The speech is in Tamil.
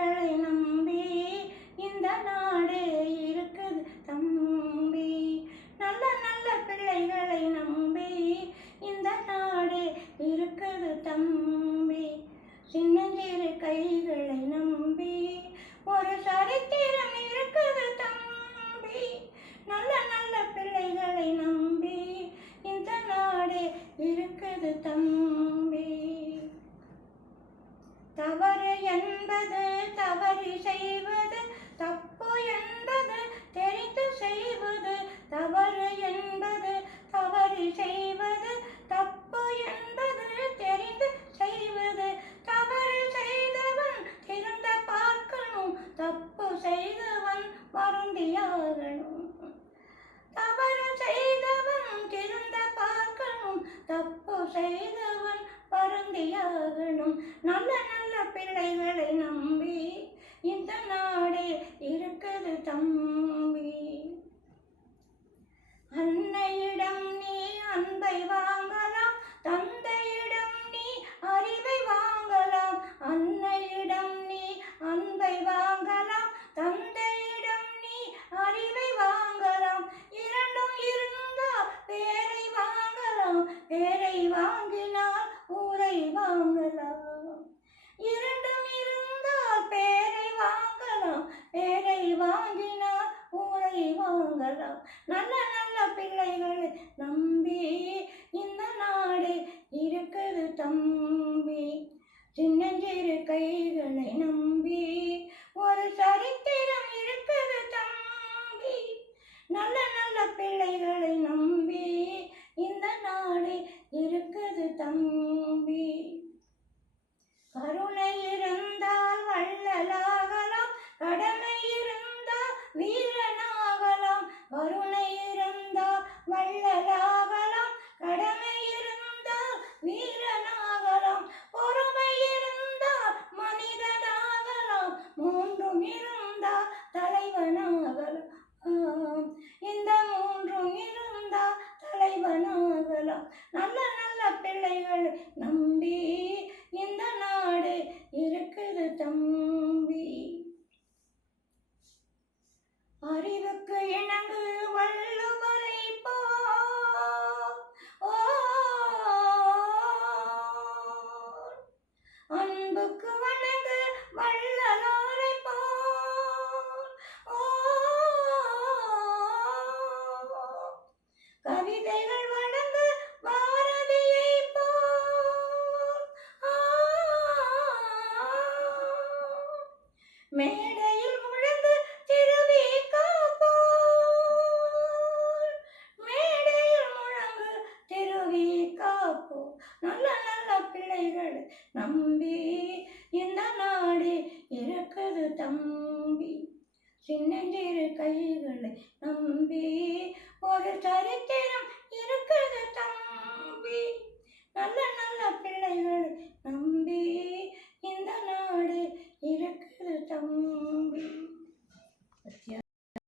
பிள்ளைகளை நம்பி இந்த நாடே இருக்குது தம்பி. நல்ல நல்ல பிள்ளைகளை நம்பி இந்த நாடே இருக்குது தம்பி. சின்னஞ்சிறு கைகளை நம்பி ஒரு சரித்திரம் இருக்குது தம்பி. நல்ல நல்ல பிள்ளைகளை நம்பி இந்த நாடே இருக்குது தம்பி. தவறு என்பது தவறு செய்வது, தப்பு என்பது தெரிந்து செய்வது. தவறு என்பது தவறு செய்வது, தப்பு என்பது தெரிந்து செய்வது. தவறு செய்தவன் திருந்த பார்க்கணும், தப்பு செய்தவன் வருந்தியாகணும். தவறு செய்தவன் திருந்த பார்க்கணும், தப்பு செய்தவன் வருந்தியாகணும். நல்ல நல்ல பிள்ளைகளை நம்பி இந்த நாடே இருக்குது தம்பி. அன்னையிடம் நீ அன்பை வாங்கலாம், தந்தையிடம் நீ அறிவை வாங்கலாம். அன்னையிடம் நீ அன்பை வாங்கலாம், தந்தையிடம் நீ அறிவை வாங்கலாம். இரண்டும் இருந்தால் பேரை வாங்கலாம், பேரை வாங்கினால் ஊரை வாங்கலாம். இரண்டும் இருந்தால் பேரை வாங்கலாம், பேரை வாங்கினால் ஊரை வாங்கலாம். நல்ல நல்ல பிள்ளைகளை நம்பி இந்த நாடு இருக்குது தம்பி. சின்னஞ்சிறு கைகளை நம்பி ஒரு சரித்திரம் இருக்குது தம்பி. நல்ல நல்ல பிள்ளைகளை நம்பி இந்த நாடு இருக்குது தம்பி. கருணை இருந்தால் வள்ளலாகலாம், கடமை இருந்தால் வீரனாகலாம். கருணை இருந்தால் வள்ளலாகலாம், கடமை இருந்தால் வீரனாகலாம். பொறுமை இருந்தால் மனிதனாகலாம், மூன்றும் இருந்தால் தலைவனாகலாம். இந்த மூன்றும் இருந்தால் தலைவனாகலாம். நல்ல நல்ல பிள்ளைகளை நம்பி இந்த நாடு இருக்குது தம்பி. அறிவுக்கு இணங்கு வள்ளுவரை போ, அன்புக்கு வணங்கு வள்ளலாரை போ. கவிதைகள் வழங்கு பாரதியை போ. மேடையில் முழங்கு திருவிக போ. மேடையில் முழங்கு திருவிக போ. நல்ல நல்ல பிள்ளைகள் நம்பி இந்த நாடு இருக்குது தம்பி. சின்னஞ்சிறு கைகளை நம்பி ஒரு சரித்திரம் இருக்குது தம்பி.